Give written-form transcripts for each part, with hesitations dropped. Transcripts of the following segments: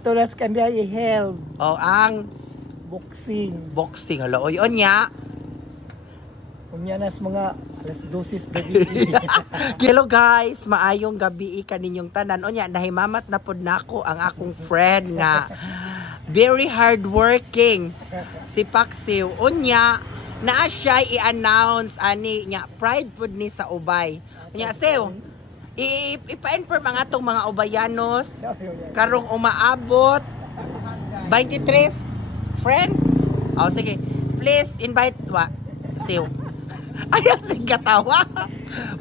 Tulas kanya i-help. O ang Boxing. Hala, oy, onya. Unya nas mga alas 12 gabi. Hello guys, maayong gabi kaninyong tanan. Onya, nahimamat na pod nako ang akong friend nga very hardworking si Paksiw. Onya, naa siya i-announce ani nya pride pod ni sa ubay. Onya, Sew, ipa-inform ang atong mga ubayanos karong umaabot 23 friend. Oh, sige. Please invite wa. Sew. Ayaw sing katawa.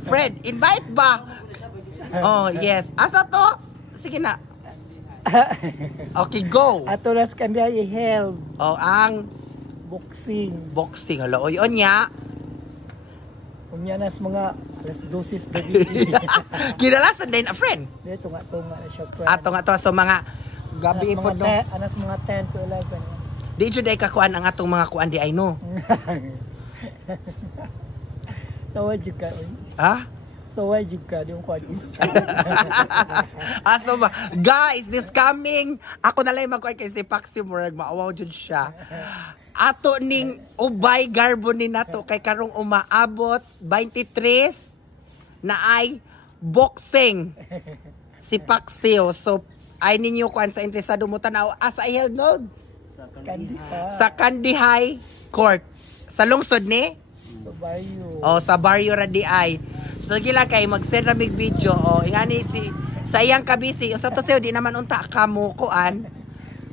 Fred, invite ba? Oh, yes. Asa to? Sige na. Okay, go. Tulas kanya i-help. Oh, ang Boxing. Hala, oy, onya. Unya nas mga alas 12 gabi. Kinalasan din a friend. Dito nga na siya friend. Ato nga to so mga gabi po no. Anas mga 10 to 11. Di jud ay kakuan ang atong mga kuan di ay no. Sawa juga. Ha? Sawa juga yung kuan is. Aso ba? Guys, this coming ako na lang magkuan kay si Paksiw murag maawaw jud siya. Ato ning ubay garbo ni nato kay karong umaabot 23 na ay boxing si Paksiw. So ay ninyo kuan sa interesado mo tanaw asa i held no? Sa Kandihay Court. Sa lungsod ni? Sa barrio. Oh, sa barrio ra di ay. So gila kay mag-send ra mig video. Oh, ingani si sa iyang kabisi. Sa to sayo di naman unta kamo kuan.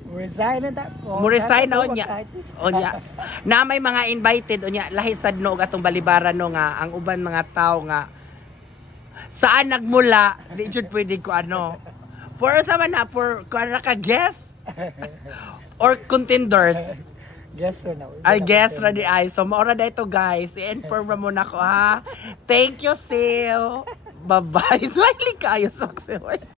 Resign na ko. Mo resign na unya. Unya. Na may mga invited unya lahi sad no atong balibaran no nga ang uban mga tao nga saan nagmula di jud pwede ko ano. For sama na for kuan ra ka guest or contenders. Guess na. I guess ready ay. So maura na ito guys. I-inform mo na ko ha. Thank you, Sil. Bye-bye. Slightly kayo, Soxy.